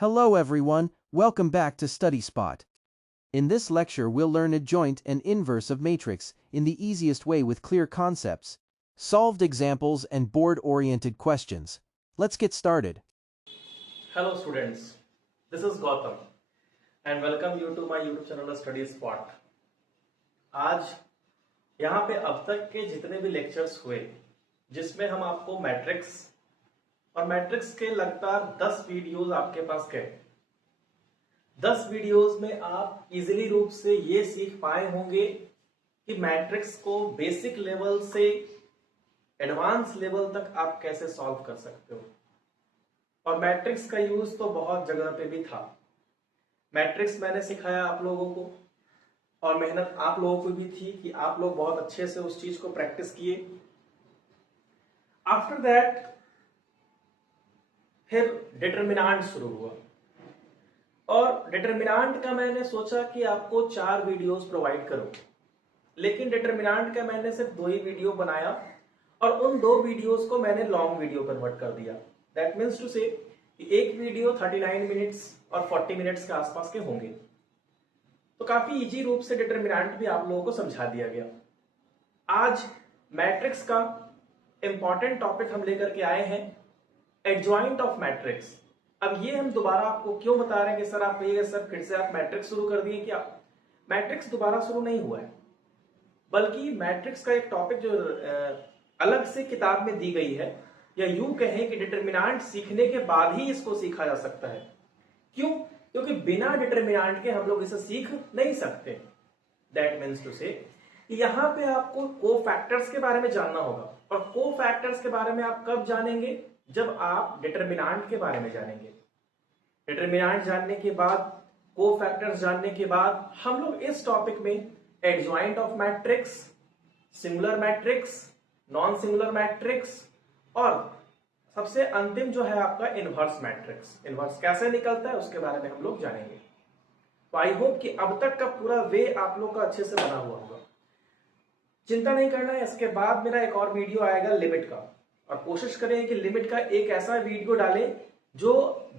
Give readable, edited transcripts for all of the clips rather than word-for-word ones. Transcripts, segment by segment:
Hello everyone, welcome back to Study Spot. In this lecture we'll learn adjoint and inverse of matrix in the easiest way with clear concepts, solved examples and board-oriented questions. Let's get started. Hello students, this is Gautam and welcome you to my YouTube channel Study Spot. आज यहाँ पे अब तक के जितने भी lectures हुए जिसमें हम आपको मैट्रिक्स और मैट्रिक्स के लगातार 10 वीडियोस आपके पास गए। 10 वीडियोस में आप इजीली रूप से ये सीख पाए होंगे कि मैट्रिक्स को बेसिक लेवल से एडवांस लेवल तक आप कैसे सॉल्व कर सकते हो। और मैट्रिक्स का यूज तो बहुत जगह पे भी था। मैट्रिक्स मैंने सिखाया आप लोगों को और मेहनत आप लोगों की भी थी कि आप लोग बहुत अच्छे से उस चीज को प्रैक्टिस किए। आफ्टर दैट फिर डिटरमिनेंट शुरू हुआ और डिटरमिनेंट का मैंने सोचा कि आपको 4 वीडियोस प्रोवाइड करूं, लेकिन डिटरमिनेंट का मैंने सिर्फ 2 ही वीडियो बनाया और उन 2 वीडियोस को मैंने लॉन्ग वीडियो कन्वर्ट कर दिया। दैट मीन्स टू से एक वीडियो 39 मिनट्स और 40 मिनट्स के आसपास के होंगे, तो काफी इजी रूप से डिटरमिनेंट भी आप लोगों को समझा दिया गया। आज मैट्रिक्स का इंपॉर्टेंट टॉपिक हम लेकर के आए हैं, एडजॉइंट ऑफ मैट्रिक्स। अब ये हम दोबारा आपको क्यों बता रहे हैं कि सर आप कहिएगा सर फिर से आप मैट्रिक्स शुरू कर दिए क्या? मैट्रिक्स दोबारा शुरू नहीं हुआ है, बल्कि मैट्रिक्स का एक टॉपिक जो अलग से किताब में दी गई है, या यूं कहें कि डिटरमिनेंट सीखने के बाद ही इसको सीखा जा सकता है। क्यों? क्योंकि बिना डिटरमिनेंट के हम लोग इसे सीख नहीं सकते। दैट मीन्स टू से यहां पे आपको कोफैक्टर्स के बारे में जानना होगा, और कोफैक्टर्स के बारे में आप कब जानेंगे? जब आप डिटरमिनेंट के बारे में जानेंगे। डिटरमिनेंट जानने के बाद, कोफैक्टर्स जानने के बाद हम लोग इस टॉपिक में adjoint of matrix, singular matrix, non singular matrix और सबसे अंतिम जो है आपका इनवर्स मैट्रिक्स, इनवर्स कैसे निकलता है उसके बारे में हम लोग जानेंगे। तो आई होप कि अब तक का पूरा वे आप लोग का अच्छे से बना हुआ होगा। चिंता नहीं करना है, इसके बाद मेरा एक और वीडियो आएगा लिमिट का, और कोशिश करें कि लिमिट का एक ऐसा वीडियो डालें जो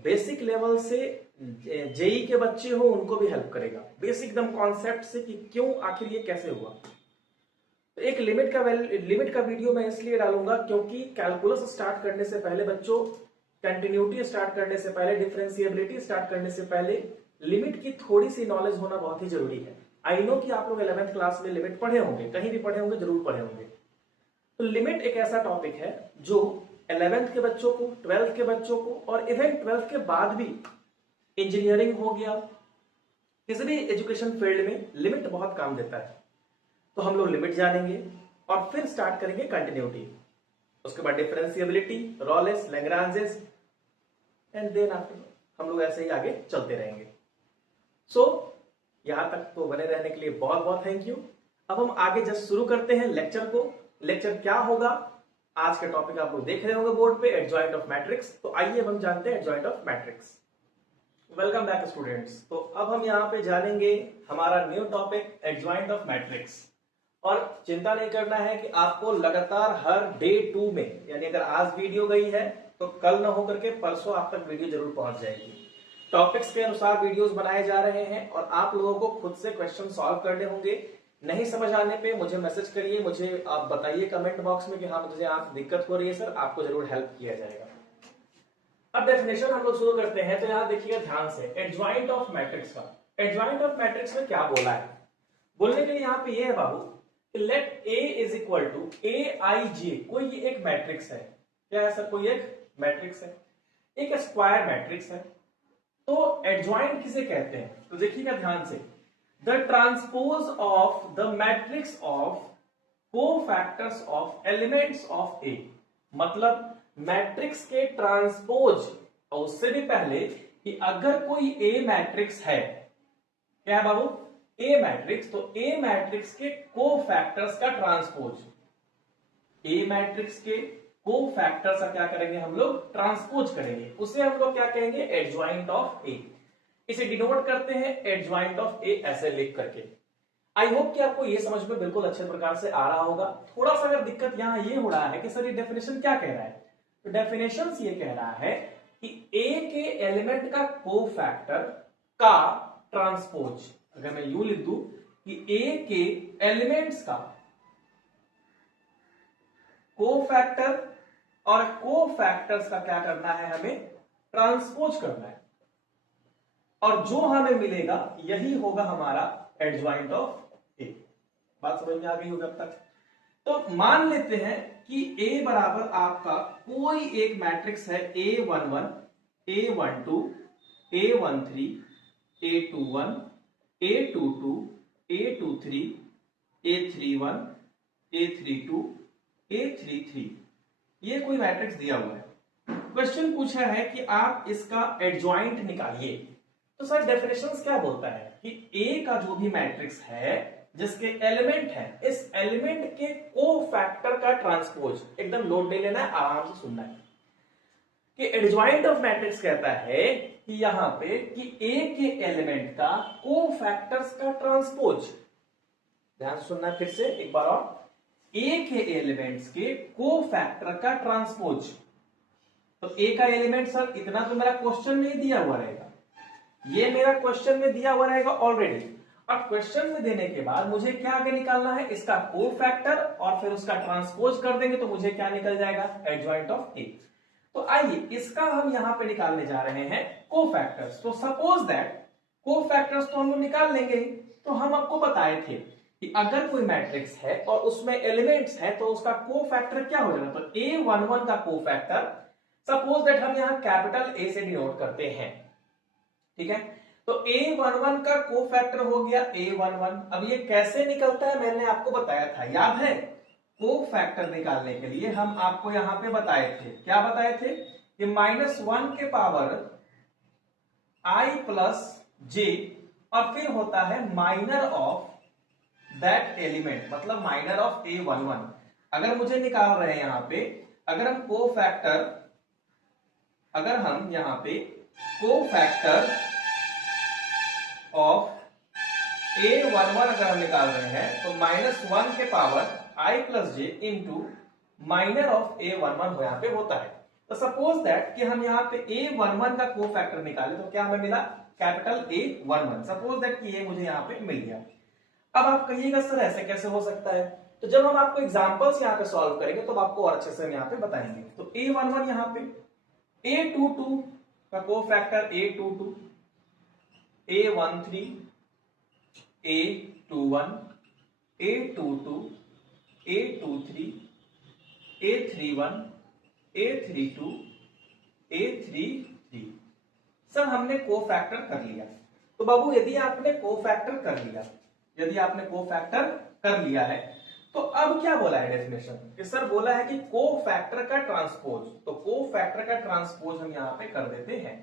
बेसिक लेवल से जेई के बच्चे हो उनको भी हेल्प करेगा, बेसिक एकदम कॉन्सेप्ट से कि क्यों आखिर ये कैसे हुआ। तो एक लिमिट का वीडियो मैं इसलिए डालूंगा क्योंकि कैलकुलस स्टार्ट करने से पहले बच्चों, कंटिन्यूटी स्टार्ट करने से पहले, डिफरेंशिएबिलिटी स्टार्ट करने से पहले लिमिट की थोड़ी सी नॉलेज होना बहुत ही जरूरी है। आई नो कि आप लोग 11th क्लास में लिमिट पढ़े होंगे, कहीं भी पढ़े होंगे, जरूर पढ़े होंगे। तो लिमिट एक ऐसा टॉपिक है जो 11th के बच्चों को, 12th के बच्चों को और इवन 12th के बाद भी इंजीनियरिंग हो गया, किसी भी एजुकेशन फील्ड में लिमिट बहुत काम देता है। तो हम लोग लिमिट जानेंगे और फिर स्टार्ट करेंगे कंटिन्यूटी, उसके बाद differentiability, Rolle's, Lagrange's, and then after हम लोग ऐसे ही आगे चलते रहेंगे। यहां तक तो बने रहने के लिए बहुत बहुत थैंक यू। अब हम आगे जस्ट शुरू करते हैं लेक्चर को। लेक्चर क्या होगा? आज का टॉपिक आप लोग देख रहे होंगे बोर्ड पे, एडजॉइंट ऑफ मैट्रिक्स। तो आइए अब हम जानते हैं adjoint of matrix. Welcome back students. तो अब हम यहाँ पे जानेंगे हमारा new topic adjoint of matrix. और चिंता नहीं करना है कि आपको लगातार हर डे 2 में, यानी अगर आज वीडियो गई है तो कल ना होकर के परसों आप तक वीडियो जरूर पहुंच जाएगी। टॉपिक्स के अनुसार वीडियोस बनाए जा रहे हैं और आप लोगों को खुद से क्वेश्चन सॉल्व करने होंगे। नहीं समझ आने पे मुझे मैसेज करिए, मुझे आप बताइए कमेंट बॉक्स में कि हाँ मुझे आप दिक्कत हो रही है सर, आपको जरूर हेल्प किया जाएगा। अब डेफिनेशन हम लोग शुरू करते हैं। तो यहाँ देखिएगा ध्यान से, एडजॉइंट ऑफ मैट्रिक्स का, एडजॉइंट ऑफ मैट्रिक्स में क्या बोला है? बोलने के लिए यहाँ पे ये है बाबू, let A is equal to A I J, कोई एक मैट्रिक्स है। क्या है सर? कोई एक मैट्रिक्स है, एक स्क्वायर मैट्रिक्स है। तो एडजॉइंट किसे कहते हैं? तो देखिएगा ध्यान से, the transpose of the matrix of cofactors of elements of A, मतलब मैट्रिक्स के ट्रांसपोज, और उससे भी पहले कि अगर कोई A मैट्रिक्स है, क्या है बाबू? A मैट्रिक्स, तो A मैट्रिक्स के कोफैक्टर्स का ट्रांसपोज, A मैट्रिक्स के कोफैक्टर्स का क्या करेंगे हम लोग? ट्रांसपोज करेंगे। उसे हम लोग क्या कहेंगे? Adjoint of A। इसे डिनोट करते हैं एडजॉइंट ऑफ ए ऐसे लिख करके। आई होप कि आपको ये समझ में बिल्कुल अच्छे प्रकार से आ रहा होगा। थोड़ा सा अगर दिक्कत यहां ये हो रहा है कि सर ये डेफिनेशन क्या कह रहा है, तो डेफिनेशन ये कह रहा है कि ए के एलिमेंट का कोफैक्टर का ट्रांसपोज, अगर मैं यूं लिख दूं कि ए के एलिमेंट्स का कोफैक्टर और कोफैक्टर्स का क्या करना है, हमें ट्रांसपोज करना है, और जो हमें मिलेगा यही होगा हमारा एडजॉइंट ऑफ ए। बात समझ में आ गई होगी अब तक। तो मान लेते हैं कि ए बराबर आपका कोई एक मैट्रिक्स है A11, A12, A13, A21, A22, A23, A31, A32, A33, ये कोई मैट्रिक्स दिया हुआ है। क्वेश्चन पूछा है कि आप इसका एडजॉइंट निकालिए। तो सर डेफिनेशंस क्या बोलता है कि ए का जो भी मैट्रिक्स है जिसके एलिमेंट है, इस एलिमेंट के कोफैक्टर का ट्रांसपोज, एकदम लोड नहीं लेना है, आराम से सुनना है कि एडजॉइंट ऑफ मैट्रिक्स कहता है कि यहां पे कि ए के एलिमेंट का कोफैक्टर्स का ट्रांसपोज, ध्यान से सुनना है फिर से एक बार और, ए के एलिमेंट्स के कोफैक्टर का ट्रांसपोज। तो ए का एलिमेंट सर इतना तो मेरा क्वेश्चन में दिया हुआ रहेगा, ये मेरा क्वेश्चन में दिया हुआ रहेगा ऑलरेडी, और क्वेश्चन में देने के बाद मुझे क्या आगे निकालना है, इसका कोफैक्टर, और फिर उसका ट्रांसपोज कर देंगे तो मुझे क्या निकल जाएगा, एडजॉइंट ऑफ ए। तो आइए इसका हम यहां पे निकालने जा रहे हैं कोफैक्टर्स। तो सपोज दैट कोफैक्टर्स तो हम लोग निकाल लेंगे। तो हम आपको बताए थे कि अगर कोई मैट्रिक्स है और उसमें एलिमेंट्स है तो उसका कोफैक्टर क्या हो जाएगा। तो A11 का कोफैक्टर, सपोज दैट हम यहां कैपिटल ए से डिनोट करते हैं, ठीक है। तो A11 का कोफैक्टर हो गया A11। अब ये कैसे निकलता है मैंने आपको बताया था, याद है। कोफैक्टर निकालने के लिए हम आपको यहां पे बताए थे, क्या बताए थे कि -1 के पावर i प्लस जे, और फिर होता है माइनर ऑफ दैट एलिमेंट, मतलब माइनर ऑफ A11। अगर मुझे निकाल रहे हैं यहां पे, अगर हम कोफैक्टर, अगर हम यहां पे कोफैक्टर ऑफ A11 अगर हम निकाल रहे हैं तो -1 के power i plus J into minor of A11 यहाँ पे होता है। तो सपोज दैट कि हम यहाँ पे A11 का कोफैक्टर निकाले तो क्या हमें मिला, कैपिटल A11। सपोज दैट कि ये मुझे यहाँ पे मिल गया। अब आप कहिएगा सर ऐसे कैसे हो सकता है। तो जब हम आपको एग्जांपल्स यहाँ पे सॉल्व करेंगे तो आपको और अच्छे से हम यहाँ पे बताएंगे। तो A11 यहाँ पे, A22 का cofactor A22, A13, A21, A22, A23, A31, A32, A33। Sir हमने कोफैक्टर कर लिया। तो बाबू यदि आपने कोफैक्टर कर लिया, यदि आपने कोफैक्टर कर लिया है तो अब क्या बोला है डेफिनेशन कि सर बोला है कि कोफैक्टर का ट्रांसपोज। तो कोफैक्टर का ट्रांसपोज हम यहां पे कर देते हैं।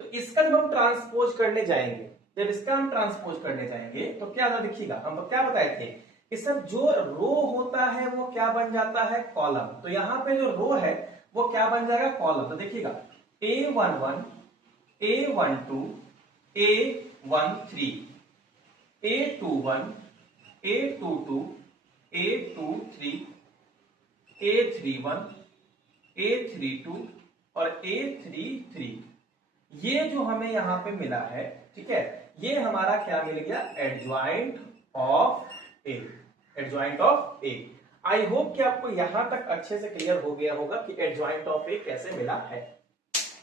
तो इसका जब हम ट्रांसपोज करने जाएंगे, जब इसका हम ट्रांसपोज करने जाएंगे तो क्या देखिएगा, हम क्या बताए थे कि सर जो रो होता है वो क्या बन जाता है, कॉलम। तो यहां पे जो रो है वो क्या बन जाएगा, कॉलम। तो देखिएगा A11, A12, A13, A21, A22, A23, A31, A32 और A33, ये जो हमें यहां पे मिला है, ठीक है, ये हमारा क्या मिल गया, adjoint of A, adjoint of A. I hope कि आपको यहां तक अच्छे से क्लियर हो गया होगा कि एडजॉइंट ऑफ ए कैसे मिला है।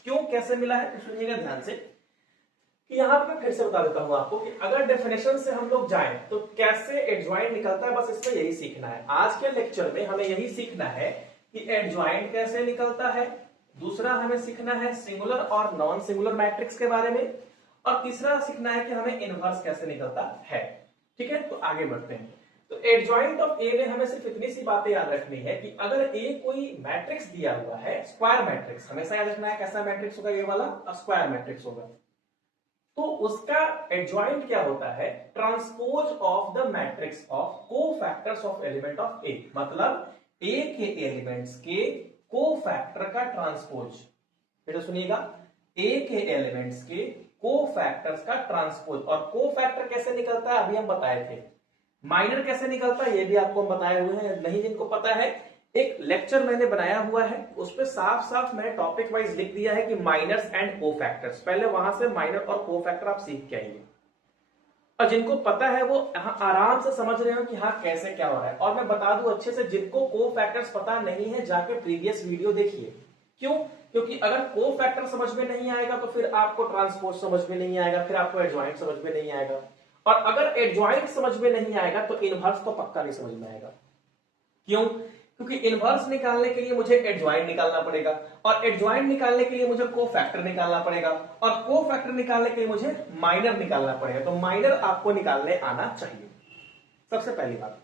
क्यों कैसे मिला है तो सुनिएगा ध्यान से कि यहां पर मैं फिर से बता देता हूं आपको कि अगर डेफिनेशन से हम लोग जाएं तो कैसे एडजॉइंट निकलता है, बस इसमें यही सीखना है। आज के लेक्चर में हमें यही सीखना है कि एडजॉइंट कैसे निकलता है, दूसरा हमें सीखना है सिंगुलर और नॉन सिंगुलर मैट्रिक्स के बारे में, और तीसरा सीखना है कि हमें इनवर्स कैसे निकलता है। ठीक है, तो आगे बढ़ते हैं। तो एडजॉइंट ऑफ ए में हमें सिर्फ इतनी सी बातें याद रखनी है कि अगर ए कोई मैट्रिक्स दिया हुआ है, स्क्वायर मैट्रिक्स, हमेशा याद रखना है कैसा मैट्रिक्स होगा, ये वाला स्क्वायर मैट्रिक्स होगा, तो उसका एडजॉइंट क्या होता है, transpose of the matrix of cofactors of element of A, मतलब ए के एलिमेंट्स के कोफैक्टर का ट्रांसपोज। फिर सुनिएगा, ए के एलिमेंट्स के कोफैक्टर्स का ट्रांसपोज। और कोफैक्टर कैसे निकलता है अभी हम बताए थे, माइनर कैसे निकलता है ये भी आपको हम बताए हुए हैं, नहीं जिनको पता है एक लेक्चर मैंने बनाया हुआ है, उस पर साफ साफ मैंने टॉपिक वाइज लिख दिया है कि माइनर्स एंड को फैक्टर्स। पहले वहां से माइनर और को फैक्टर आप सीख के आइए, और जिनको पता है वो आराम से समझ रहे हो कि हाँ कैसे क्या हो रहा है। और मैं बता दूं अच्छे से, जिनको को फैक्टर्स पता नहीं है जाके प्रीवियस वीडियो देखिए। क्यों? क्योंकि अगर को फैक्टर समझ में नहीं आएगा तो फिर आपको ट्रांसपोज समझ में नहीं आएगा, फिर आपको एडजॉइंट समझ में नहीं आएगा, और अगर एडजॉइंट समझ में नहीं आएगा तो इनवर्स तो पक्का नहीं समझ में आएगा। क्यों? क्योंकि इनवर्स निकालने के लिए मुझे एडजॉइंट निकालना पड़ेगा, और एडजॉइंट निकालने के लिए मुझे को फैक्टर निकालना पड़ेगा, और को फैक्टर निकालने के लिए मुझे माइनर निकालना पड़ेगा। तो माइनर आपको निकालने आना चाहिए, सबसे पहली बात।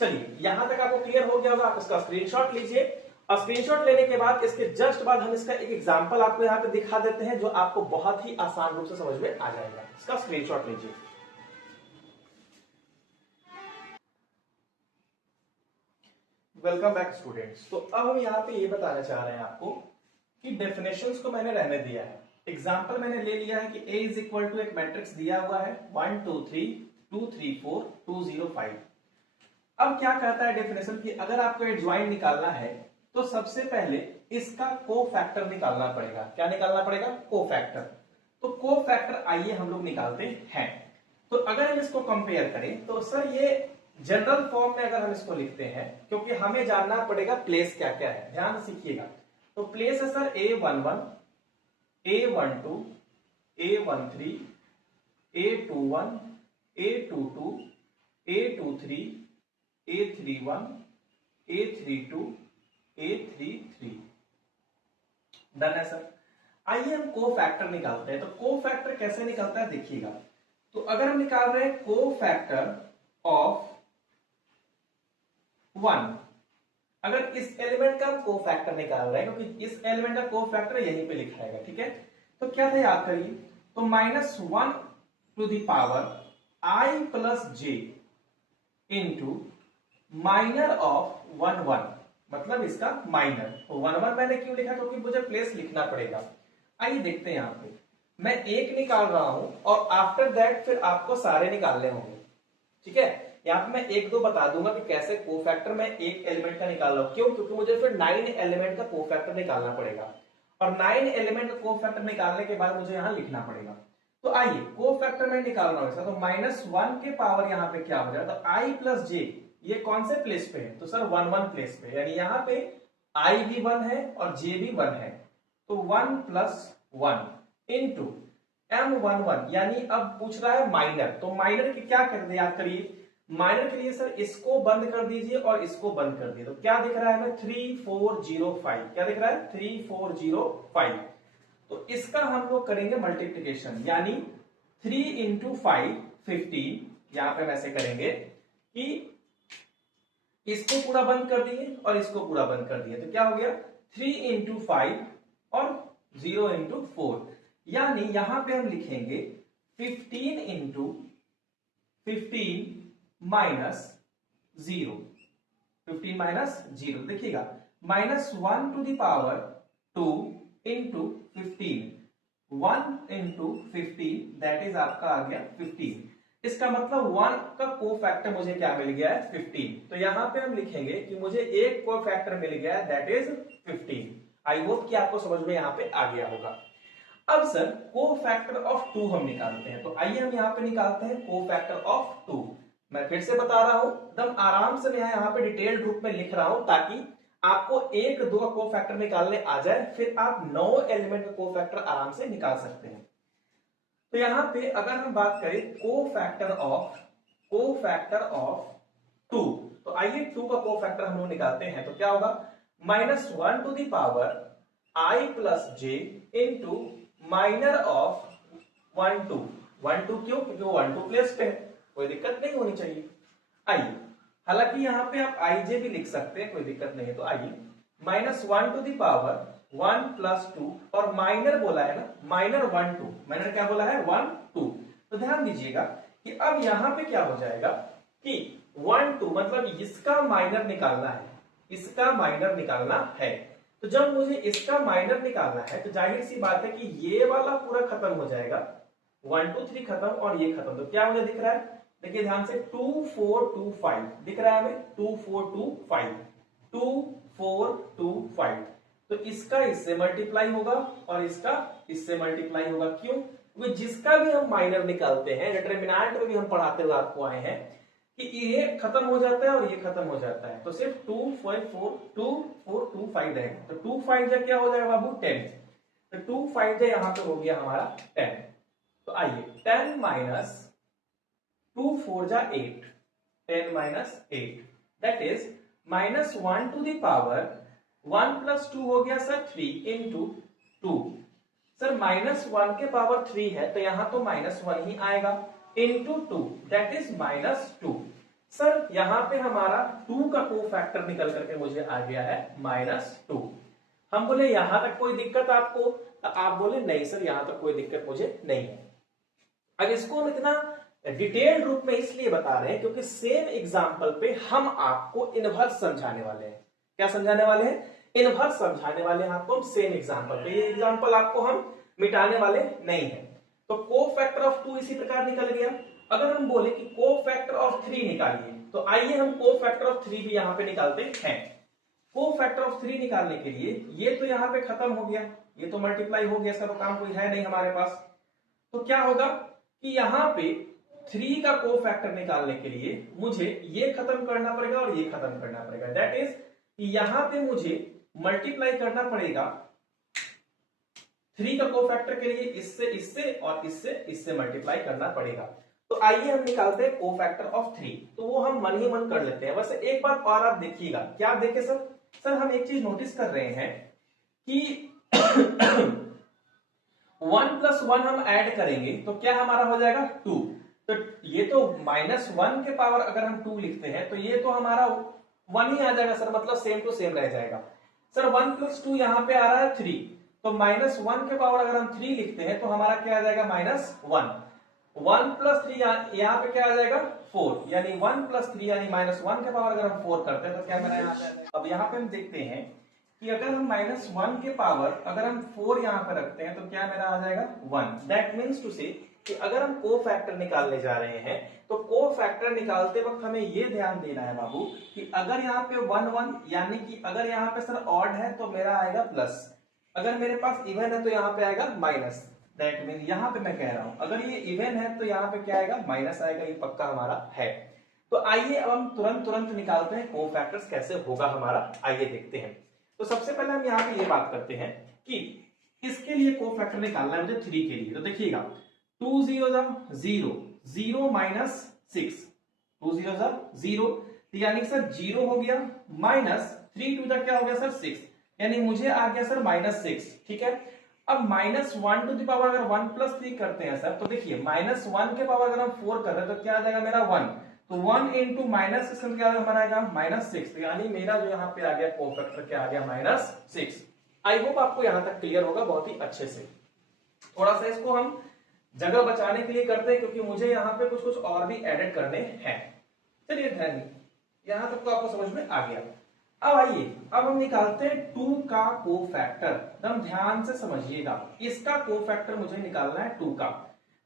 चलिए यहां तक आपको क्लियर हो गया होगा, आप इसका स्क्रीनशॉट लीजिए, और स्क्रीनशॉट लेने के बाद इसके जस्ट बाद हम इसका एक एग्जांपल आपको यहां पे दिखा देते हैं जो आपको बहुत ही आसान रूप से समझ में आ जाएगा। इसका स्क्रीनशॉट लीजिए। Welcome back students. तो अब हम यहाँ पे ये बताना चाह रहे हैं आपको कि डेफिनेशंस को मैंने रहने दिया है। एग्जांपल मैंने ले लिया है कि A इज इक्वल टू एक मैट्रिक्स दिया हुआ है 1 2 3 2 3 4 2 0 5। अब क्या कहता है डेफिनेशन की, अगर आपको एडजॉइंट निकालना है तो सबसे पहले इसका को फैक्टर निकालना पड़ेगा। क्या निकालना पड़ेगा? को फैक्टर। तो को फैक्टर आइए हम लोग निकालते हैं। तो अगर हम इसको कंपेयर करें तो सर ये जनरल फॉर्म में अगर हम इसको लिखते हैं, क्योंकि हमें जानना पड़ेगा प्लेस क्या क्या है, ध्यान सीखिएगा। तो प्लेस है sir A11 A12 A13 A21 A22 A23 A31 A32 A33। Done है सर। आइए हम को फैक्टर निकालते हैं। तो को फैक्टर कैसे निकलता है देखिएगा। तो अगर हम निकाल रहे हैं को फैक्टर ऑफ 1, अगर इस एलिमेंट का हम को फैक्टर निकाल रहे हैं, क्योंकि इस एलिमेंट का को फैक्टर यहीं पे लिखा रहेगा, ठीक है। तो क्या था याद करिए, तो -1 to the power I plus J into minor of 1 1, मतलब इसका माइनर। तो 1 1 मैंने क्यों लिखा? क्योंकि मुझे प्लेस लिखना पड़ेगा। आइए देखते हैं, यहां पे मैं एक निकाल रहा हूं और आफ्टर दैट फिर आपको सारे निकालने होंगे, ठीक है। यहाँ पे मैं एक दो बता दूंगा कि कैसे को फैक्टर मैं एक एलिमेंट का निकाल रहा हूं। क्यों? क्योंकि मुझे फिर 9 एलिमेंट का को फैक्टर निकालना पड़ेगा, और 9 एलिमेंट का को फैक्टर निकालने के बाद मुझे यहां लिखना पड़ेगा। तो आइए को फैक्टर मैं निकाल रहा हूं इसका। तो -1 के पावर यहाँ पे क्या हो जाएगा? तो I प्लस जे, ये कौन से प्लेस पे है? तो सर 1 1 प्लेस पे, यानी यहाँ पे I भी 1 है और J भी 1 है। तो 1 प्लस 1 इंटू M11, यानी अब पूछ रहा है माइनर। तो माइनर की क्या कर दे, याद करिए। माइनर के लिए सर इसको बंद कर दीजिए और इसको बंद कर दीजिए। तो क्या दिख रहा है हमें? 3405। क्या दिख रहा है? 3405। तो इसका हम लोग करेंगे मल्टीप्लीकेशन, यानी 3 इंटू 5 15। यहां पे वैसे करेंगे कि इसको पूरा बंद कर दिए और इसको पूरा बंद कर दिए। तो क्या हो गया? 3 इंटू 5 और 0 इंटू 4, यानी यहां पे हम लिखेंगे 15 इंटू 15 माइनस 0, 15 माइनस 0। देखिएगा, -1 to the power 2 into 15, 1 into 15, that is आपका आ गया 15। इसका मतलब 1 का को फैक्टर मुझे क्या मिल गया है? 15। तो यहां पे हम लिखेंगे कि मुझे एक को फैक्टर मिल गया है, दैट इज 15। आई होप कि आपको समझ में यहां पे आ गया होगा। अब सर को फैक्टर ऑफ 2 हम निकालते हैं। तो आइए हम यहां पे निकालते हैं को फैक्टर ऑफ 2। मैं फिर से बता रहा हूं, एकदम आराम से मैं यहां पे डिटेल्ड रूप में लिख रहा हूं ताकि आपको 1 2 का को फैक्टर निकालने आ जाए, फिर आप 9 एलिमेंट का को फैक्टर आराम से निकाल सकते हैं। तो यहां पे अगर हम बात करें को फैक्टर ऑफ 2, तो आइए 2 का को फैक्टर हम लोग निकालते हैं। तो क्या होगा? -1 to the power I plus J into minor of 1 2। 1 2 क्यों? क्योंकि वो 1 2 प्लेस पे है, कोई दिक्कत नहीं होनी चाहिए। आइए, हालांकि यहां पे आप आई जे भी लिख सकते हैं, कोई दिक्कत नहीं है। तो आइए -1 टू द पावर 1 प्लस 2, और माइनर बोला है ना, माइनर 1 2, माइनर क्या बोला है? 1 2। तो ध्यान दीजिएगा कि अब यहां पे क्या हो जाएगा कि 1 2 मतलब इसका माइनर निकालना है, इसका माइनर निकालना है। तो जब मुझे इसका माइनर निकालना है तो जाहिर सी बात है कि ये वाला पूरा खत्म हो जाएगा, 1 2 3 खत्म और ये खत्म। तो क्या मुझे दिख रहा है? देखिए ध्यान से, 2 4 2 5 दिख रहा है हमें, 2 4 2 5, 2 4 2 5। तो इसका इससे मल्टीप्लाई होगा और इसका इससे मल्टीप्लाई होगा। क्यों? क्योंकि जिसका भी हम माइनर निकालते हैं, डिटरमिनेंट में भी हम पढ़ाते हुए आपको आए हैं कि ये खत्म हो जाता है और ये खत्म हो जाता है, तो सिर्फ 2 5 4 2 4 2 5 रहेगा। तो 2 5 जा क्या हो जाएगा बाबू 10। तो 2 5 जा यहाँ पे हो गया हमारा 10। तो आइए 10 माइनस 2 4 जा 8, 10 minus 8 that is minus 1 to the power 1 plus 2 हो गया सर 3 इंटू 2। सर माइनस 1 के पावर 3 है तो यहां तो माइनस 1 ही आएगा into 2 that is minus 2। Sir यहां पे हमारा 2 का कोफैक्टर निकल करके मुझे आ गया है माइनस 2। हम बोले यहां तक कोई दिक्कत आपको? तो आप बोले नहीं सर यहां तक कोई दिक्कत मुझे नहीं है। अब इसको हम इतना डिटेल्ड रूप में इसलिए बता रहे हैं क्योंकि सेम एग्जांपल पे हम आपको इनवर्स समझाने वाले हैं। क्या समझाने वाले हैं? इनवर्स समझाने वाले हैं आपको हम सेम एग्जांपल पे। ये एग्जांपल आपको हम मिटाने वाले नहीं है। तो कोफैक्टर ऑफ 2 इसी प्रकार निकल गया। अगर हम बोले कि कोफैक्टर ऑफ 3 निकालिए तो आइए हम कोफैक्टर ऑफ 3 भी यहां पे निकालते हैं। कोफैक्टर ऑफ 3 निकालने के लिए ये तो यहां पे खत्म हो गया, ये तो मल्टीप्लाई हो गया, इसका तो काम कोई है नहीं हमारे पास। तो क्या होगा कि यहां पे 3 का कोफैक्टर निकालने के लिए मुझे ये खत्म करना पड़ेगा और ये खत्म करना पड़ेगा। दैट इज यहां पे मुझे मल्टीप्लाई करना पड़ेगा 3 का कोफैक्टर के लिए इससे इससे और इससे इससे मल्टीप्लाई करना पड़ेगा। तो आइए हम निकालते हैं कोफैक्टर ऑफ 3। तो वो हम मन ही मन कर लेते हैं। वैसे एक बात और आप देखिएगा, क्या आप देखें सर? सर हम एक चीज नोटिस कर रहे हैं कि 1 प्लस 1 हम ऐड करेंगे तो क्या हमारा हो जाएगा 2। तो ये तो माइनस 1 के पावर अगर हम 2 लिखते हैं तो ये तो हमारा 1 ही आ जाएगा सर, मतलब सेम टू सेम रह जाएगा। सर 1 प्लस 2 यहां पे आ रहा है 3, तो माइनस 1 के पावर अगर हम 3 लिखते हैं तो हमारा क्या आ जाएगा माइनस 1। 1 प्लस 3 यहाँ पे क्या आ जाएगा 4, यानी 1 प्लस 3 यानी माइनस 1 के पावर अगर हम 4 करते हैं तो क्या मेरा यहाँ पे। अब यहाँ पे हम देखते हैं कि अगर हम माइनस 1 के पावर अगर हम 4 यहाँ पे रखते हैं तो क्या मेरा आ जाएगा 1। दैट मीन्स टू से कि अगर हम कोफैक्टर निकालने जा रहे हैं तो कोफैक्टर निकालते वक्त हमें ये ध्यान देना है बाबू कि अगर यहाँ पे 1 1 यानी कि अगर यहाँ पे सर ऑड है तो मेरा आएगा प्लस, अगर मेरे पास इवन है तो यहाँ पे आएगा माइनस। दैट मीन यहाँ पे मैं कह रहा हूं अगर ये इवन है तो यहाँ पे क्या आएगा माइनस आएगा, ये पक्का हमारा है। तो आइए अब हम तुरंत निकालते हैं कोफैक्टर्स कैसे होगा हमारा, आइए देखते हैं। तो सबसे पहले हम यहाँ पे ये बात करते हैं कि इसके लिए कोफैक्टर निकालना है मुझे 3 के लिए। तो देखिएगा 2 0 0 0 माइनस 6, 2 0 0 यानी सर 0 हो गया, माइनस 3 2 क्या हो गया सर 6, यानी मुझे आ गया सर माइनस 6। ठीक है, अब माइनस 1 टू द पावर अगर 1 प्लस 3 करते हैं सर तो देखिए माइनस 1 के पावर अगर हम 4 कर रहे हैं तो क्या आ जाएगा मेरा 1, तो 1 इंटू माइनस 6 क्या बनाएगा माइनस 6, यानी मेरा जो यहाँ पे आ गया कोफैक्टर क्या आ गया माइनस 6। आई होप आपको यहां तक क्लियर होगा बहुत ही अच्छे से। थोड़ा सा इसको हम जगह बचाने के लिए करते हैं क्योंकि मुझे यहाँ पे कुछ कुछ और भी एडिट करने हैं। चलिए ध्यान, यहां तक तो आपको समझ में आ गया। अब आइए अब हम निकालते हैं 2 का कोफैक्टर। एकदम ध्यान से समझिएगा, इसका कोफैक्टर मुझे निकालना है 2 का।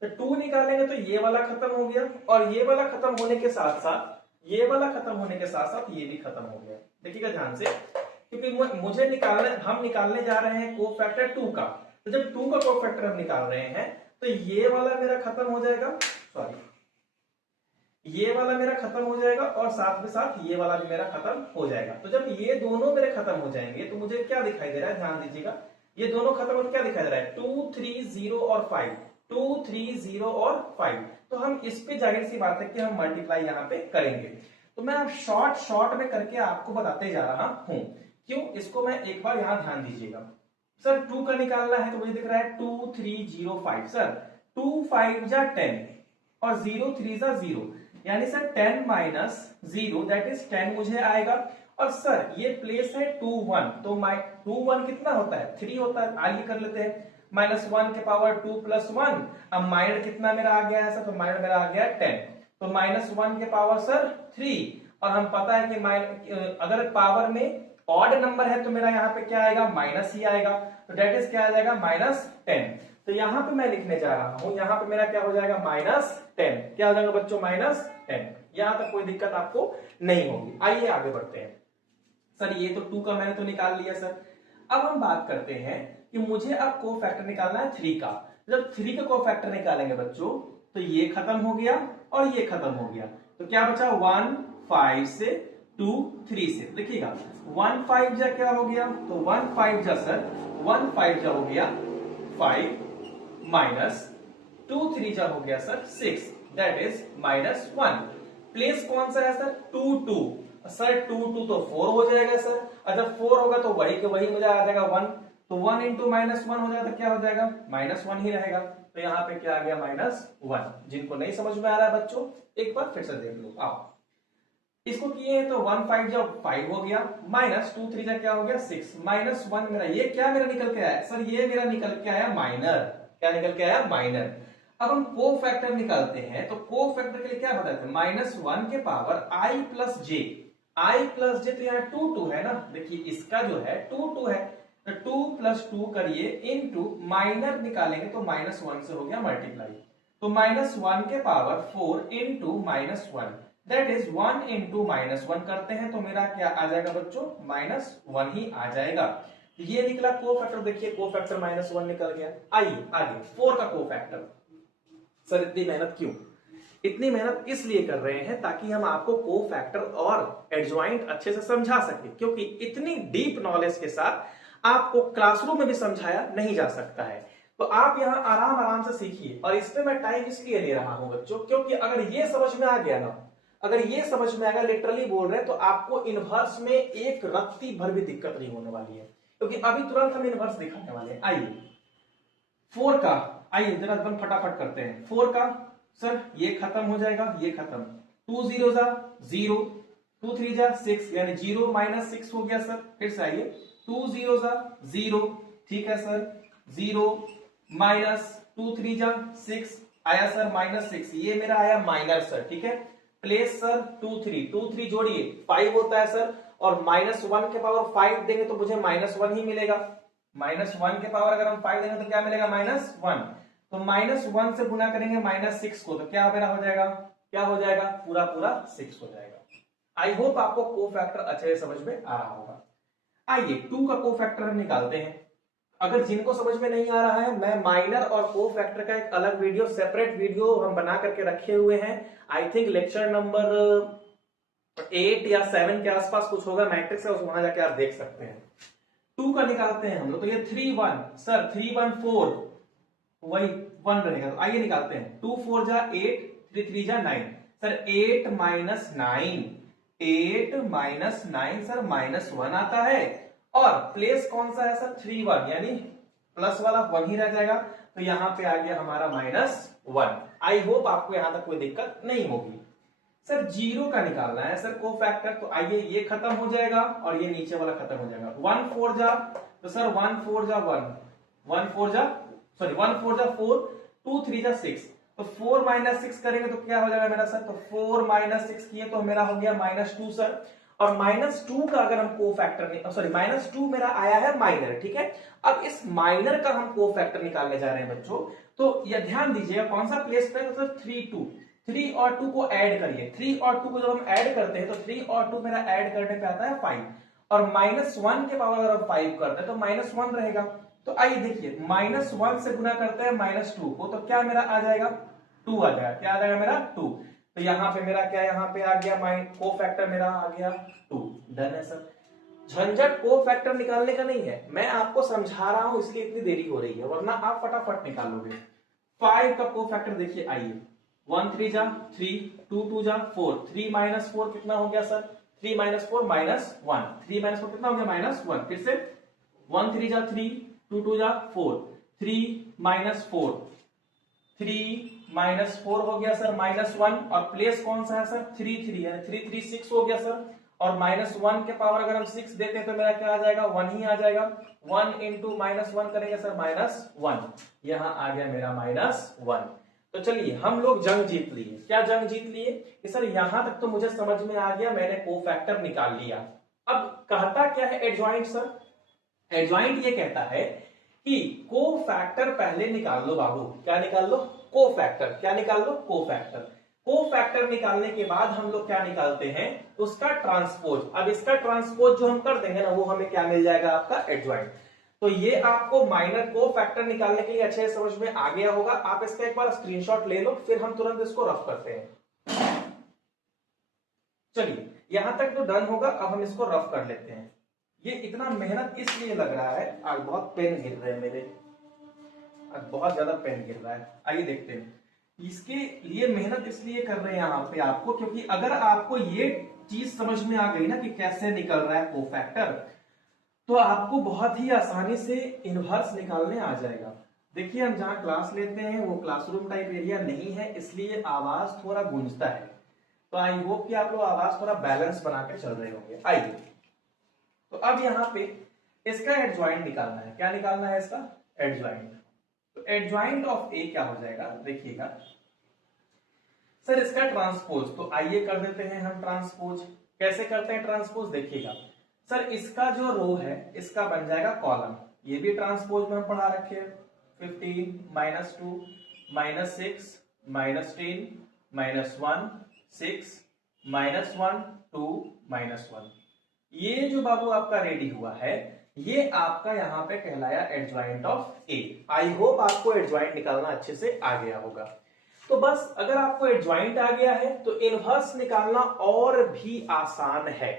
तो 2 निकालेंगे तो ये वाला खत्म हो गया और ये वाला खत्म होने के साथ साथ ये वाला खत्म होने के साथ साथ ये भी खत्म हो गया। देखिएगा ध्यान से, क्योंकि मुझे हम निकालने जा रहे हैं कोफैक्टर 2 का। तो जब 2 का कोफैक्टर हम निकाल रहे हैं तो ये वाला मेरा खत्म हो जाएगा, सॉरी ये वाला मेरा खत्म हो जाएगा और साथ में साथ ये वाला भी मेरा खत्म हो जाएगा। तो जब ये दोनों मेरे खत्म हो जाएंगे तो मुझे क्या दिखाई दे रहा है, ध्यान दीजिएगा, ये दोनों खत्म हो क्या दिखाई दे रहा है 2 3 0 और 5, 2 3 0 और 5। तो हम इस पे जाहिर सी बात है कि हम मल्टीप्लाई यहाँ पे करेंगे। तो मैं अब शॉर्ट में करके आपको बताते जा रहा हूं। क्यों? इसको मैं एक बार यहां ध्यान दीजिएगा। सर 2 का निकालना है तो मुझे दिख रहा है 2 3 0 5। सर 2 5 जा 10 और 0 3 जा 0, यानी सर 10 माइनस 0 दैट इज 10 मुझे आएगा। और सर ये प्लेस है 2 1, तो 2 1 कितना होता है 3 होता है। आइए कर लेते हैं, माइनस 1 के पावर 2 प्लस 1, अब माइनस कितना मेरा आ गया है सर, तो माइनस मेरा आ गया 10, तो माइनस 1 के पावर सर 3। और हम पता है कि अगर पावर में ऑड नंबर है तो मेरा यहाँ पे क्या आएगा माइनस ही आएगा, तो डेट इज क्या आ जाएगा माइनस 10। तो यहाँ पे मैं लिखने जा रहा हूं, यहाँ पे मेरा क्या हो जाएगा माइनस 10, क्या हो जाएगा बच्चों माइनस 10। यहां तक कोई दिक्कत आपको नहीं होगी। आइए आगे बढ़ते हैं। सर ये तो 2 का मैंने तो निकाल लिया सर। अब हम बात करते हैं कि मुझे अब कोफैक्टर निकालना है 3 का। जब 3 का कोफैक्टर निकालेंगे बच्चों तो ये खत्म हो गया और ये खत्म हो गया, तो क्या बचा 1 5 से 2 3 से। देखिएगा 1 5 जा क्या हो गया, तो 1 5 जा सर 1 5 जा हो गया 5 माइनस 2 3 जा हो गया सर 6, दैट इज -1। प्लेस कौन सा है सर 2 2, सर 2 2 तो 4 हो जाएगा सर, और जब 4 होगा तो वही के वही मुझे आ जाएगा 1, तो 1 इंटू -1 हो जाएगा तो क्या हो जाएगा -1 ही रहेगा। तो यहाँ पे क्या आ गया -1। जिनको नहीं समझ में आ रहा है बच्चों एक बार फिर से देख लो। आओ इसको किए हैं तो 1 5 जब 5 हो गया, -2 3 जा क्या हो गया 6, -1 मेरा ये क्या मेरा निकल के आया सर, ये मेरा निकल के आया माइनर। क्या निकल के आया माइनर। अब हम कोफैक्टर निकालते हैं तो कोफैक्टर के लिए क्या बताते हैं, -1 के power i plus J. i plus J तो यहाँ 2 2 है ना, देखिए इसका जो है 2 2 है, तो 2 प्लस 2 करिए इनटू माइनर निकालेंगे तो -1 से हो गया मल्टीप्लाई, तो -1 के power 4 into -1, that is 1 into -1 करते हैं तो मेरा क्या आ जाएगा बच्चों -1 ही आ जाएगा। ये निकला कोफैक्टर, देखिए कोफैक्टर -1 निकल गया। आइए आगे 4 का कोफैक्टर। सर इतनी मेहनत क्यों, इतनी मेहनत इसलिए कर रहे हैं ताकि हम आपको कोफैक्टर और एडजॉइंट अच्छे से समझा सके, क्योंकि इतनी डीप नॉलेज के साथ आपको क्लासरूम में भी समझाया नहीं जा सकता है। तो आप यहाँ आराम आराम से सीखिए, और इस पे मैं टाइम इसलिए ले रहा हूं बच्चों क्योंकि अगर ये समझ में आ गया ना, अगर ये समझ में आएगा लिटरली बोल रहे हैं, तो आपको इनवर्स में एक रत्ती भर भी दिक्कत नहीं होने वाली है, क्योंकि अभी तुरंत हम इनवर्स दिखाने वाले हैं। आइए 4 का, आइए जरा एकदम फटाफट करते हैं 4 का। सर ये खत्म हो जाएगा, ये खत्म, 2 0 जा 0, 2 3 जा 6, यानी 0 -6 हो गया सर। फिर से आइए 2 0 जा 0, ठीक है सर, 0 -2 3 जा 6 आया सर -6, ये मेरा आया माइनर सर, ठीक है। प्लेस सर 2 3 जोड़िए 5 होता है सर, और -1 के पावर 5 देंगे तो मुझे -1 ही मिलेगा। -1 के पावर अगर हम 5 देंगे तो क्या मिलेगा -1, तो -1 से गुना करेंगे -6 को, तो क्या मेरा हो जाएगा, क्या हो जाएगा पूरा पूरा 6 हो जाएगा। आई होप आपको कोफैक्टर अच्छे से समझ में आ रहा होगा। आइए 2 का कोफैक्टर हम निकालते हैं। अगर जिनको समझ में नहीं आ रहा है, मैं माइनर और कोफैक्टर का एक अलग वीडियो, सेपरेट वीडियो हम बना करके रखे हुए हैं। आई थिंक लेक्चर नंबर 8 या 7 के आसपास कुछ होगा, मैट्रिक्स है, वहां जाके आप देख सकते हैं। 2 का निकालते हैं हम लोग, तो ये 3 1 सर 3 1 4 वही 1 रहेगा, तो आइए निकालते हैं। 2 4 जा 8, 3 3 जा 9, सर 8 -9, 8 -9 सर -1 आता है, और प्लेस कौन सा है सर 3 1, यानी प्लस वाला 1 ही रह जाएगा, तो यहां पे आ गया हमारा -1। आई होप आपको यहां तक कोई दिक्कत नहीं होगी। सर 0 का निकालना है सर कोफैक्टर, तो आइए ये खत्म हो जाएगा और ये नीचे वाला खत्म हो जाएगा। 1 4 जा, तो सर 1 4 जा 1, 1 4 जा सॉरी 1 4 जा 4, 2 3 जा 6, तो 4 -6 करेंगे तो क्या हो जाएगा मेरा सर, तो 4 -6 किए तो मेरा हो गया -2 सर। और -2 का अगर हम कोफैक्टर सॉरी -2 मेरा आया है माइनर, ठीक है। अब इस माइनर का हम कोफैक्टर निकालने जा रहे हैं बच्चों, तो ये ध्यान दीजिएगा कौन सा प्लेस पे, तो 3 2, 3 और 2 को ऐड करिए। 3 और 2 को जब हम ऐड करते हैं तो 3 और 2 मेरा ऐड करने पे आता है 5, और -1 के पावर अगर हम 5 करते हैं तो -1 रहेगा। तो आइए देखिए -1 से गुना करते हैं -2 को, तो क्या मेरा आ जाएगा 2 आ जाएगा, क्या आ जाएगा मेरा 2, तो यहां पे मेरा क्या यहाँ पे आ गया कोफैक्टर मेरा आ गया 2। डन है सर। झंझट कोफैक्टर निकालने का नहीं है, मैं आपको समझा रहा हूं इसलिए इतनी देरी हो रही है, वरना आप फटाफट निकालोगे। 5 का कोफैक्टर देखिए, आइए 1 3 जा 3, 2 2 जा 4, 3 -4 कितना हो गया सर, 3 -4 -1, 3 -4 कितना हो गया -1। फिर से 1 3 जा 3, 2 2 जा 4, 3 -4, 3 -4 हो गया सर -1, और प्लेस कौन सा है सर 3 3, यानी 3 3 6 हो गया सर, और -1 के पावर अगर हम 6 देते हैं तो मेरा क्या आ जाएगा 1 ही आ जाएगा। 1 इंटू -1 करेंगे सर -1, यहां आ गया मेरा -1। तो चलिए हम लोग जंग जीत लिए। क्या जंग जीत लिए कि सर यहां तक तो मुझे समझ में आ गया, मैंने कोफैक्टर निकाल लिया। अब कहता क्या है एडजॉइंट सर, एडजॉइंट ये कहता है कि कोफैक्टर पहले निकाल लो बाबू। क्या निकाल लो, कोफैक्टर। क्या निकाल लो, कोफैक्टर। कोफैक्टर निकालने के बाद हम लोग क्या निकालते हैं, उसका ट्रांसपोज। अब इसका ट्रांसपोज जो हम कर देंगे ना, वो हमें क्या मिल जाएगा, आपका एडजॉइंट। तो ये आपको माइनर कोफैक्टर निकालने के लिए अच्छे से समझ में आ गया होगा। आप इसका एक बार स्क्रीनशॉट ले लो, फिर हम तुरंत इसको रफ करते हैं। चलिए यहां तक तो डन होगा, अब हम इसको रफ कर लेते हैं। ये इतना मेहनत इसलिए लग रहा है, आज बहुत पेन गिर रहे हैं मेरे, आज बहुत ज्यादा पेन गिर रहा है। आइए देखते हैं। इसके लिए मेहनत इसलिए कर रहे हैं यहाँ पे आपको, क्योंकि अगर आपको ये चीज समझ में आ गई ना कि कैसे निकल रहा है कोफैक्टर, तो आपको बहुत ही आसानी से इनवर्स निकालने आ जाएगा। देखिए हम जहां क्लास लेते हैं वो क्लासरूम टाइप एरिया नहीं है, इसलिए आवाज थोड़ा गूंजता है। तो आई होप कि आप लोग आवाज थोड़ा बैलेंस बना के चल रहे होंगे। आइए, तो अब यहाँ पे इसका एडजॉइंट निकालना है। क्या निकालना है इसका, एडजॉइंट। तो एडजॉइंट ऑफ ए क्या हो जाएगा, देखिएगा सर इसका ट्रांसपोज। तो आइए कर देते हैं हम ट्रांसपोज। कैसे करते हैं ट्रांसपोज, देखिएगा सर इसका जो रो है इसका बन जाएगा कॉलम। ये भी ट्रांसपोज में हम पढ़ा रखे हैं। 15 -2 -6 -10 -1 6 -1 2 -1। ये जो बाबू आपका रेडी हुआ है, ये आपका यहां पे कहलाया adjoint of A. I hope आपको एडजॉइंट निकालना अच्छे से आ गया होगा। तो बस अगर आपको एडजॉइंट आ गया है तो इनवर्स निकालना और भी आसान है।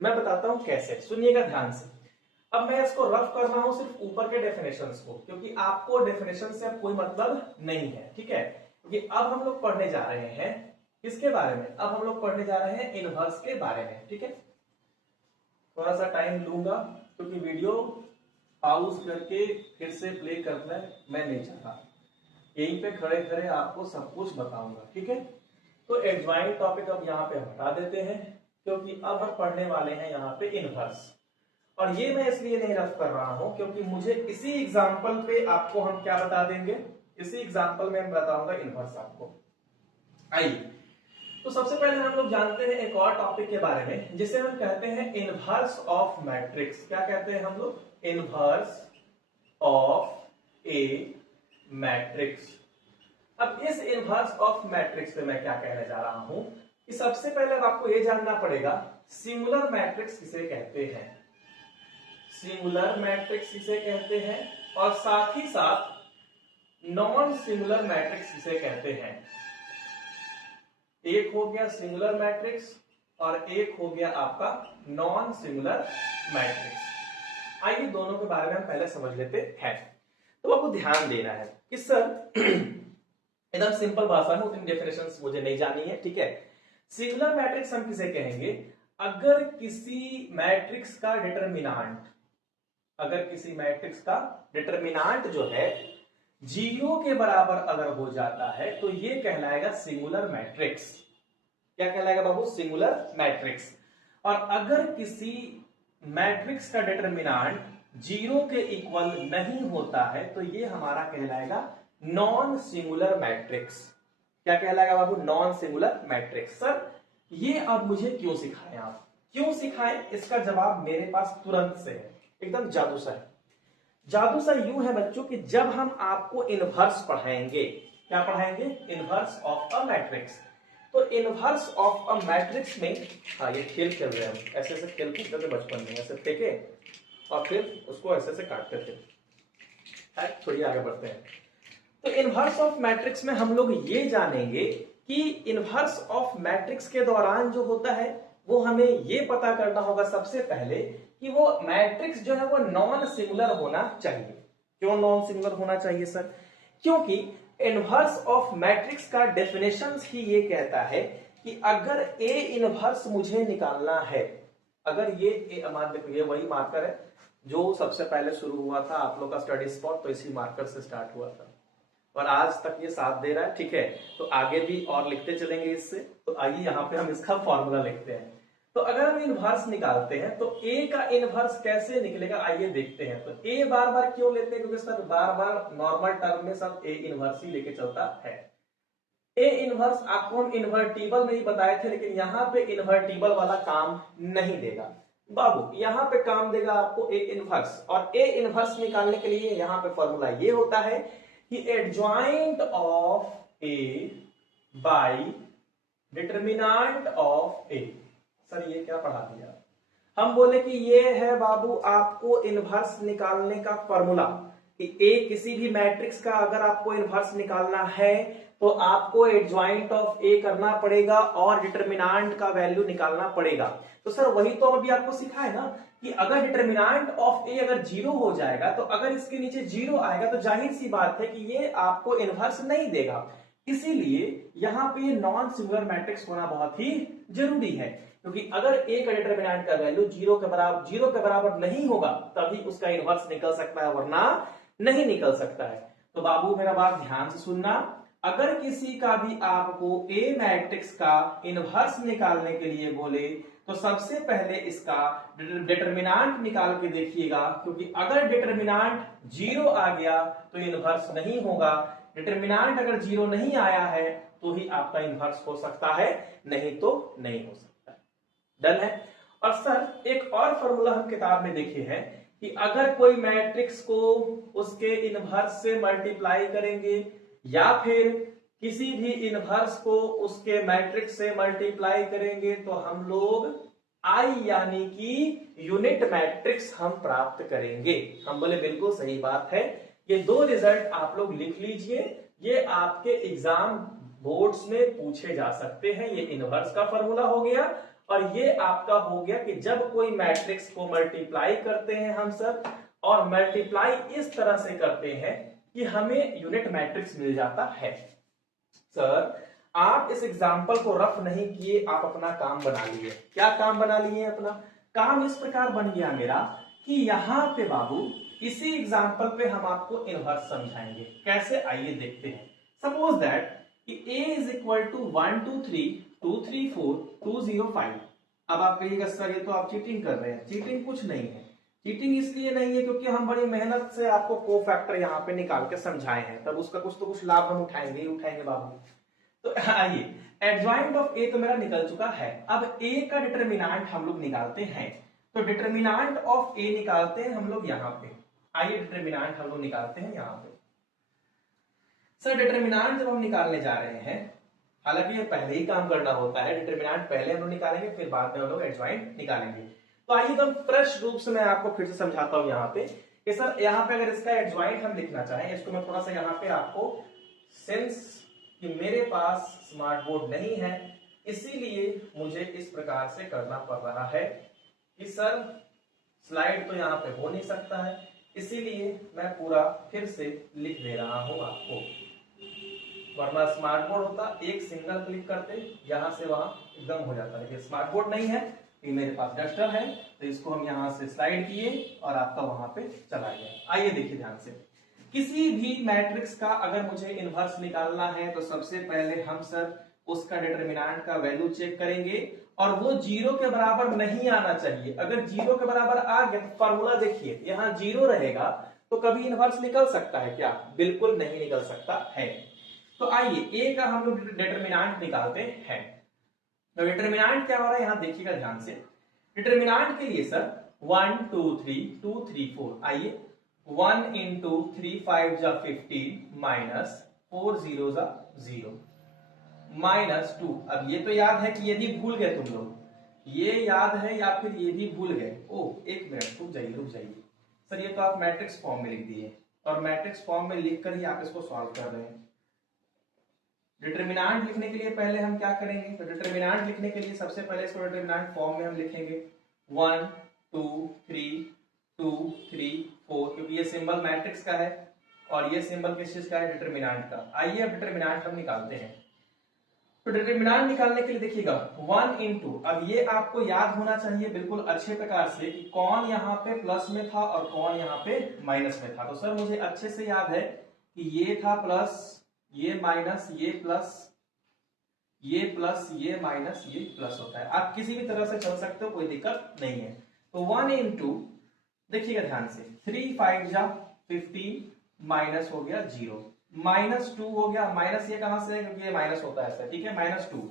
मैं बताता हूं कैसे, सुनिएगा ध्यान से। अब मैं इसको रफ कर रहा हूं सिर्फ ऊपर के डेफिनेशंस को, क्योंकि आपको डेफिनेशन से अब कोई मतलब नहीं है, ठीक है। क्योंकि अब हम लोग पढ़ने जा रहे हैं किसके बारे में, अब हम लोग पढ़ने जा रहे हैं इनवर्स के बारे में, ठीक है। थोड़ा सा टाइम लूंगा क्योंकि वीडियो पॉज करके फिर से प्ले करना मैं नहीं चाहता, यहीं पे खड़े खड़े आपको सब कुछ बताऊंगा, ठीक है। तो एडजॉइंट टॉपिक अब यहाँ पे हटा देते हैं, क्योंकि अब हम पढ़ने वाले हैं यहाँ पे इनवर्स। और ये मैं इसलिए नहीं रफ कर रहा हूं क्योंकि मुझे इसी एग्जाम्पल पे आपको हम क्या बता देंगे, इसी एग्जाम्पल में बताऊंगा इनवर्स आपको। आइए, तो सबसे पहले हम लोग जानते हैं एक और टॉपिक के बारे में, जिसे हम कहते हैं इनवर्स ऑफ मैट्रिक्स। क्या कहते हैं हम लोग, इनवर्स ऑफ ए मैट्रिक्स। अब इस इनवर्स ऑफ मैट्रिक्स पे मैं क्या कहने जा रहा हूं कि सबसे पहले आपको यह जानना पड़ेगा सिंगुलर मैट्रिक्स किसे कहते हैं, सिंगुलर मैट्रिक्स किसे कहते हैं, और साथ ही साथ नॉन सिंगुलर मैट्रिक्स किसे कहते हैं। एक हो गया सिंगुलर मैट्रिक्स और एक हो गया आपका नॉन सिंगुलर मैट्रिक्स। आइए दोनों के बारे में हम पहले समझ लेते हैं। तो आपको ध्यान देना है कि सर एकदम सिंपल भाषा में, उतनी डेफिनेशंस मुझे नहीं जानी है, ठीक है। सिंगुलर मैट्रिक्स हम किसे कहेंगे, अगर किसी मैट्रिक्स का डिटरमिनेंट, अगर किसी मैट्रिक्स का डिटरमिनेंट जो है 0 के बराबर अगर हो जाता है तो ये कहलाएगा सिंगुलर मैट्रिक्स। क्या कहलाएगा बाबू, सिंगुलर मैट्रिक्स। और अगर किसी मैट्रिक्स का डिटरमिनेंट 0 के इक्वल नहीं होता है तो ये हमारा कहलाएगा नॉन सिंगुलर मैट्रिक्स। क्या कहलाएगा बाबू, नॉन सिंगुलर मैट्रिक्स। सर ये अब मुझे क्यों सिखाएं, आप क्यों सिखाएं, इसका जवाब मेरे पास तुरंत से है, एकदम जादू सा है। जादू सा यूं है बच्चों कि जब हम आपको इनवर्स पढ़ाएंगे, क्या पढ़ाएंगे, इनवर्स ऑफ अ मैट्रिक्स। तो इनवर्स ऑफ अ मैट्रिक्स में, हाँ ये खेल खेल रहे हैं हम, ऐसे ऐसे खेल खेलते थे बचपन में, ऐसे फेंके और फिर उसको ऐसे ऐसे काटते थे। थोड़ी आगे बढ़ते हैं। तो इनवर्स ऑफ मैट्रिक्स में हम लोग ये जानेंगे कि इनवर्स ऑफ मैट्रिक्स के दौरान जो होता है वो हमें ये पता करना होगा सबसे पहले कि वो मैट्रिक्स जो है वो नॉन सिंगुलर होना चाहिए। क्यों नॉन सिंगुलर होना चाहिए सर, क्योंकि इनवर्स ऑफ मैट्रिक्स का डेफिनेशन ही ये कहता है कि अगर ए इनवर्स मुझे निकालना है, अगर ये वही मार्कर है जो सबसे पहले शुरू हुआ था आप लोग का स्टडी स्पॉट, तो इसी मार्कर से स्टार्ट हुआ था और आज तक ये साथ दे रहा है, ठीक है। तो आगे भी और लिखते चलेंगे इससे। तो आइए यहाँ पे हम इसका फॉर्मूला लिखते हैं। तो अगर हम इनवर्स निकालते हैं तो ए का इनवर्स कैसे निकलेगा, आइए देखते हैं। तो ए बार बार क्यों लेते हैं, क्योंकि सर बार बार नॉर्मल टर्म में सब ए इनवर्स ही लेके चलता है। ए इनवर्स आपको हम इन्वर्टिबल में ही बताए थे, लेकिन यहाँ पे इन्वर्टिबल वाला काम नहीं देगा बाबू, यहाँ पे काम देगा आपको ए इनवर्स। और ए इनवर्स निकालने के लिए यहाँ पे फॉर्मूला ये होता है कि adjoint of A by determinant of A. Sir ये क्या पढ़ा दिया? हम बोले कि ये है बाबू आपको इनवर्स निकालने का फॉर्मूला कि ए किसी भी मैट्रिक्स का अगर आपको इनवर्स निकालना है तो आपको एडजॉइंट ऑफ ए करना पड़ेगा और डिटर्मिनांट का वैल्यू निकालना पड़ेगा। तो सर वही तो अभी आपको सिखाया ना कि अगर डिटर्मिनांट ऑफ ए अगर जीरो हो जाएगा तो अगर इसके नीचे जीरो आएगा तो जाहिर सी बात है कि ये आपको इनवर्स नहीं देगा। इसीलिए यहां पे नॉन सिंगुलर मैट्रिक्स होना बहुत ही जरूरी है, क्योंकि अगर ए का डिटर्मिनेंट का वैल्यू जीरो के बराबर नहीं होगा तभी उसका इनवर्स निकल सकता है, वरना नहीं निकल सकता है। तो बाबू मेरा बात ध्यान से सुनना, अगर किसी का भी आपको ए मैट्रिक्स का इनवर्स निकालने के लिए बोले तो सबसे पहले इसका डिटर्मिनेंट निकाल के देखिएगा, क्योंकि अगर डिटर्मिनेंट जीरो आ गया तो इनवर्स नहीं होगा, डिटर्मिनेंट अगर जीरो नहीं आया है तो ही आपका इनवर्स हो सकता है, नहीं तो नहीं हो सकता। डन है। और सर एक और फॉर्मूला हम किताब में देखे हैं कि अगर कोई मैट्रिक्स को उसके इनवर्स से मल्टीप्लाई करेंगे या फिर किसी भी इनवर्स को उसके मैट्रिक्स से मल्टीप्लाई करेंगे तो हम लोग आई यानी कि यूनिट मैट्रिक्स हम प्राप्त करेंगे। हम बोले बिल्कुल सही बात है, ये दो रिजल्ट आप लोग लिख लीजिए, ये आपके एग्जाम बोर्ड्स में पूछे जा सकते हैं। ये इनवर्स का फॉर्मूला हो गया और ये आपका हो गया कि जब कोई मैट्रिक्स को मल्टीप्लाई करते हैं हम सब, और मल्टीप्लाई इस तरह से करते हैं कि हमें यूनिट मैट्रिक्स मिल जाता है। सर आप इस एग्जाम्पल को रफ नहीं किए, आप अपना काम बना लिए। क्या काम बना लिए? अपना काम इस प्रकार बन गया मेरा कि यहां पे बाबू इसी एग्जाम्पल पे हम आपको इनवर्स समझाएंगे। कैसे? आइए देखते हैं। सपोज दैट कि a इज इक्वल टू 1 2 3 2 3 4 2 0 5। अब आप कहिएगा सर ये तो आप चीटिंग कर रहे हैं। चीटिंग कुछ नहीं है। चीटिंग इसलिए नहीं है क्योंकि हम बड़ी मेहनत से आपको कोफैक्टर यहाँ पे निकाल के समझाए हैं, तब उसका कुछ तो कुछ लाभ हम उठाएंगे ही उठाएंगे बाबू। तो आइए, एडजॉइंट ऑफ ए तो मेरा निकल चुका है। अब ए का डिटर्मिनेंट हम लोग निकालते हैं, तो डिटर्मिनेंट ऑफ ए निकालते हैं हम लोग यहाँ पे। आइए डिटर्मिनेंट हम लोग निकालते हैं यहाँ पे। सर डिटर्मिनेंट जब हम निकालने जा रहे हैं, हालांकि ये पहले ही काम करना होता है, डिटर्मिनेंट पहले हम लोग निकालेंगे फिर बाद में हम लोग एडजॉइंट निकालेंगे। तो आइए तो फ्रेश रूप से मैं आपको फिर से समझाता हूं यहाँ पे कि सर यहाँ पे अगर इसका एडजॉइंट हम लिखना चाहें, इसको मैं थोड़ा सा यहाँ पे आपको, सिंस कि मेरे पास स्मार्ट बोर्ड नहीं है इसीलिए मुझे इस प्रकार से करना पड़ रहा है कि सर स्लाइड तो यहाँ पे हो नहीं सकता है, इसीलिए मैं पूरा फिर से लिख दे रहा हूं आपको। वरना स्मार्ट बोर्ड होता एक सिंगल क्लिक करते यहां से वहां एकदम हो जाता है। स्मार्ट बोर्ड नहीं है, ये मेरे पास डस्टर है, तो इसको हम यहां से स्लाइड किए और आपका वहां पे चला गया। आइए देखिए ध्यान से, किसी भी मैट्रिक्स का अगर मुझे इनवर्स निकालना है तो सबसे पहले हम सर उसका डिटर्मिनेंट का वैल्यू चेक करेंगे और वो जीरो के बराबर नहीं आना चाहिए। अगर जीरो के बराबर आ गया तो फॉर्मूला देखिए, यहां जीरो रहेगा तो कभी इनवर्स निकल सकता है क्या? बिल्कुल नहीं निकल सकता है। तो आइए ए का हम लोग डिटर्मिनेंट निकालते हैं। तो डिटर्मिनेंट क्या हो रहा है यहां देखिएगा ध्यान से। डिटर्मिनेंट के लिए सर 1 2 3 2 3 4, आइए 1 इंटू 3 5 जा 15 माइनस 4 0 जा 0 माइनस 2। अब ये तो याद है कि ये भी भूल गए तुम लोग, ये याद है या फिर ये भी भूल गए? ओ एक मिनट रुक जाइए सर, ये तो आप मैट्रिक्स फॉर्म में लिख दिए और मैट्रिक्स फॉर्म में लिख कर ही आप इसको सॉल्व कर रहे हैं। डिटर्मिनेंट लिखने के लिए पहले हम क्या करेंगे? तो डिटर्मिनेंट लिखने के लिए सबसे पहले इसको डिटर्मिनेंट फॉर्म में हम लिखेंगे 1 2 3 2 3 4, क्योंकि ये सिंबल मैट्रिक्स का है और ये सिंबल किस चीज का है? डिटर्मिनेंट का। आइए अब डिटर्मिनेंट हम निकालते हैं। तो डिटर्मिनेंट निकालने के लिए देखिएगा 1 इंटू, अब ये आपको याद होना चाहिए बिल्कुल अच्छे प्रकार से कि कौन यहाँ पे प्लस में था और कौन यहाँ पे माइनस में था। तो सर मुझे अच्छे से याद है कि ये था प्लस, ये माइनस, ये प्लस, ये प्लस, ये माइनस, ये प्लस होता है। आप किसी भी तरह से चल सकते हो, कोई दिक्कत नहीं है। तो 1 इंटू, देखिएगा ध्यान से, 3 5 जा 15 माइनस हो गया 0, माइनस 2 हो गया। माइनस ये कहां से है? क्योंकि ये माइनस होता है ऐसा, ठीक है, माइनस 2,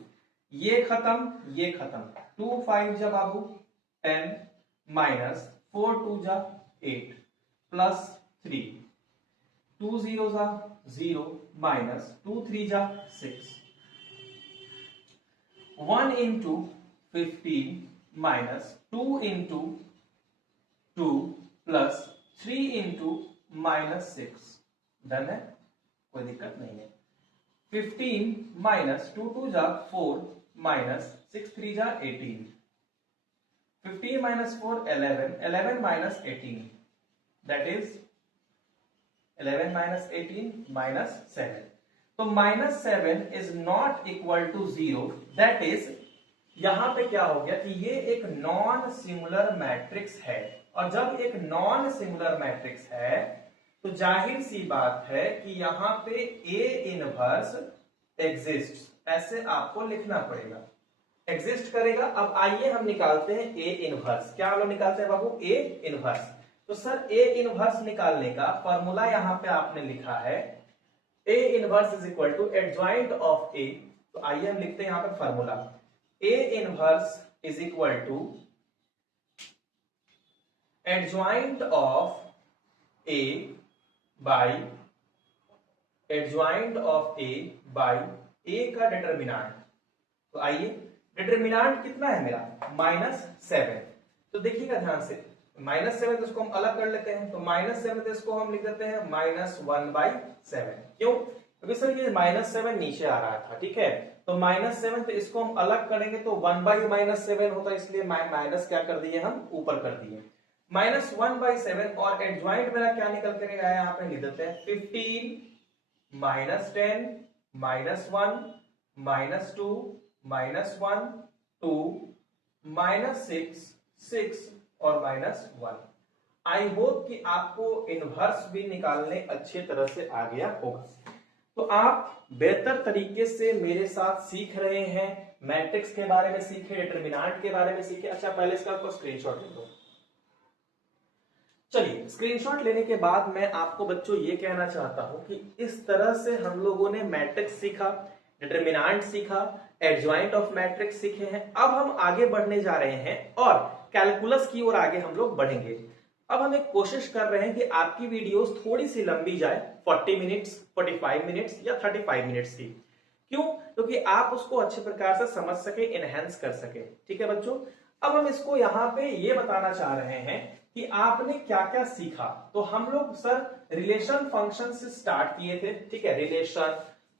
ये खत्म, ये खत्म, 2 5 जा बाबू 10 माइनस 4 2 जा 8 प्लस 3, 2 0 जा 0 माइनस 2 3 जा 6। 1 into 15 minus 2 into 2 plus 3 into minus 6। Done है, कोई दिक्कत नहीं है। 15 माइनस 2 2 जा 4 माइनस 6 3 जा 18। 15 minus 4 11, 11 minus 18 that is 11 minus 18 minus 7। तो minus 7 is not equal to 0, that is यहां पे क्या हो गया कि ये एक नॉन सिंगुलर मैट्रिक्स है, और जब एक नॉन सिंगुलर मैट्रिक्स है तो जाहिर सी बात है कि यहां पे ए इनवर्स एग्जिस्ट, ऐसे आपको लिखना पड़ेगा, एग्जिस्ट करेगा। अब आइए हम निकालते हैं ए इनवर्स। क्या हम लोग निकालते हैं बाबू? A inverse. तो सर ए इनवर्स निकालने का फॉर्मूला यहां पे आपने लिखा है A inverse is equal to adjoint of A. तो आइए हम लिखते हैं यहां पे formula, A inverse is equal to adjoint of A by adjoint of A by A का डिटरमिनेंट। तो आइए डिटरमिनेंट कितना है मेरा? -7। तो देखिएगा ध्यान से, -7 तो इसको हम अलग कर लेते हैं, तो -7 तो इसको हम लिख देते हैं -1/7। क्यों? क्योंकि सर ये -7 नीचे आ रहा था, ठीक है, तो -7 तो इसको हम अलग करेंगे तो 1/-7 होता है, इसलिए माइनस क्या कर दिए हम? ऊपर कर दिए, -1/7। और एडजॉइंट मेरा क्या निकल कर आया? यहाँ पे लिख देते हैं 15 -10 -1 -2 -1 2 -6 6 और -1। आई होप कि आपको इनवर्स भी निकालने अच्छे तरह से आ गया होगा। तो आप बेहतर तरीके से मेरे साथ सीख रहे हैं, मैट्रिक्स के बारे में सीखे, डिटरमिनेंट के बारे में सीखे। अच्छा, पहले इसका आपको स्क्रीनशॉट ले लो। चलिए, स्क्रीनशॉट लेने के बाद मैं आपको बच्चों ये कहना चाहता हूं कि इस तरह से हम लोगों ने मैट्रिक्स सीखा, डिटरमिनेंट सीखा, एडजॉइंट ऑफ मैट्रिक्स सीखे हैं। अब हम आगे बढ़ने जा रहे हैं और कैलकुलस की ओर आगे हम लोग बढ़ेंगे। अब हम एक कोशिश कर रहे हैं कि आपकी वीडियोस थोड़ी सी लंबी जाए, 40 मिनट्स, 45 मिनट्स या 35 मिनट्स की। क्यों? क्योंकि आप उसको अच्छे प्रकार से समझ सके, एनहेंस कर सके। ठीक है बच्चों, अब हम इसको यहाँ पे ये बताना चाह रहे हैं कि आपने क्या क्या सीखा। तो हम लोग सर रिलेशन फंक्शन से स्टार्ट किए थे, ठीक है, रिलेशन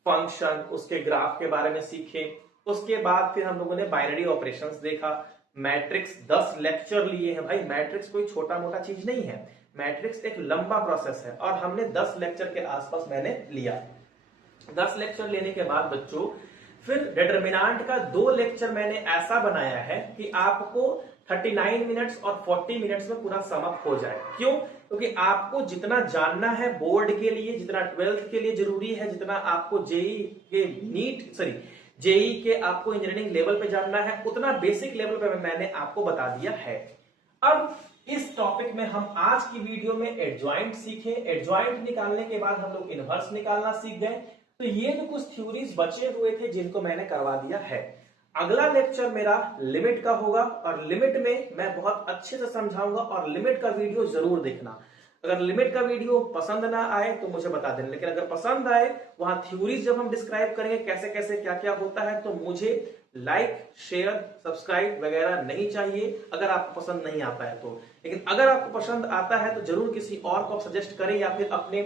फंक्शन, उसके ग्राफ के बारे में सीखे। उसके बाद फिर हम लोगों ने बाइनरी ऑपरेशंस देखा, मैट्रिक्स 10 लेक्चर लिए हैं। भाई मैट्रिक्स कोई छोटा मोटा चीज नहीं है, मैट्रिक्स एक लंबा प्रोसेस है और हमने 10 लेक्चर के आसपास मैंने लिया। 10 लेक्चर लेने के बाद बच्चों फिर डिटरमिनेंट का 2 लेक्चर मैंने ऐसा बनाया है कि आपको 39 मिनट्स और 40 मिनट्स में पूरा समाप्त हो जाए। क्यों? क्योंकि आपको जितना जानना है बोर्ड के लिए, जितना 12th के लिए जरूरी है, जितना आपको जेई के जेई के आपको इंजीनियरिंग लेवल पे जानना है, उतना बेसिक लेवल पे मैंने आपको बता दिया है। अब इस टॉपिक में हम आज की वीडियो में एडजॉइंट सीखे। एडजॉइंट निकालने के बाद हम लोग इनवर्स निकालना सीख गए। तो ये जो कुछ थ्योरीज बचे हुए थे जिनको मैंने करवा दिया है। अगला लेक्चर मेरा लिमिट का होगा और लिमिट में मैं बहुत अच्छे से समझाऊंगा, और लिमिट का वीडियो जरूर देखना। अगर लिमिट का वीडियो पसंद ना आए तो मुझे बता देना, लेकिन अगर पसंद आए, वहां थ्योरीज जब हम डिस्क्राइब करेंगे कैसे कैसे क्या क्या होता है, तो मुझे लाइक शेयर सब्सक्राइब वगैरह नहीं चाहिए अगर आपको पसंद नहीं आता है तो। लेकिन अगर आपको पसंद आता है तो जरूर किसी और को सजेस्ट करें या फिर अपने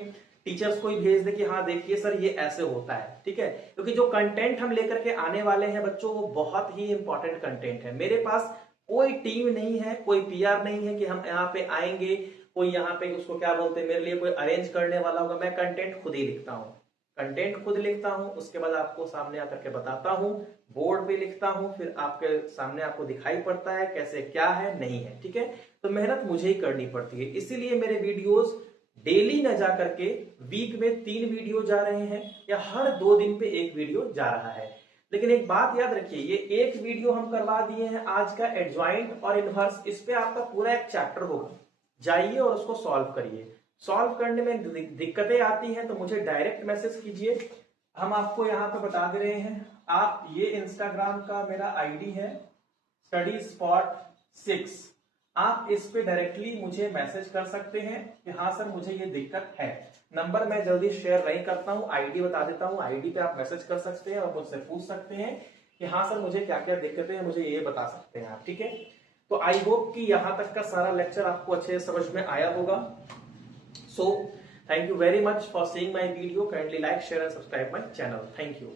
टीचर्स को ही भेज दे कि हाँ देखिए सर ये ऐसे होता है। ठीक है, क्योंकि जो कंटेंट हम लेकर के आने वाले हैं बच्चों वो बहुत ही इंपॉर्टेंट कंटेंट है। मेरे पास कोई टीम नहीं है, कोई पीआर नहीं है कि हम यहाँ पे आएंगे, कोई यहाँ पे उसको क्या बोलते हैं मेरे लिए कोई अरेंज करने वाला होगा। मैं कंटेंट खुद ही लिखता हूँ, कंटेंट खुद लिखता हूँ, उसके बाद आपको सामने आकर के बताता हूँ, बोर्ड पे लिखता हूँ, फिर आपके सामने आपको दिखाई पड़ता है कैसे क्या है नहीं है। ठीक है, तो मेहनत मुझे ही करनी पड़ती है, इसीलिए मेरे वीडियोस डेली न जा करके वीक में 3 वीडियो जा रहे हैं या हर 2 दिन पे 1 वीडियो जा रहा है। लेकिन एक बात याद रखिए, ये एक वीडियो हम करवा दिए हैं आज का एडजॉइंट और इनवर्स, इस पे आपका पूरा एक चैप्टर होगा, जाइए और उसको सॉल्व करिए। सॉल्व करने में दिक्कतें आती हैं तो मुझे डायरेक्ट मैसेज कीजिए, हम आपको यहाँ पे बता दे रहे हैं। आप ये इंस्टाग्राम का मेरा आईडी है स्टडी स्पॉट 6, आप इस पे डायरेक्टली मुझे मैसेज कर सकते हैं कि हाँ सर मुझे ये दिक्कत है। नंबर मैं जल्दी शेयर नहीं करता हूँ, आईडी बता देता हूँ, आईडी पे आप मैसेज कर सकते हैं और मुझसे पूछ सकते हैं कि हाँ सर मुझे क्या क्या दिक्कतें हैं, मुझे ये बता सकते हैं आप, ठीक है। तो आई होप कि यहां तक का सारा लेक्चर आपको अच्छे से समझ में आया होगा। So thank you very much for seeing my video. Kindly like, share and subscribe my channel. Thank you.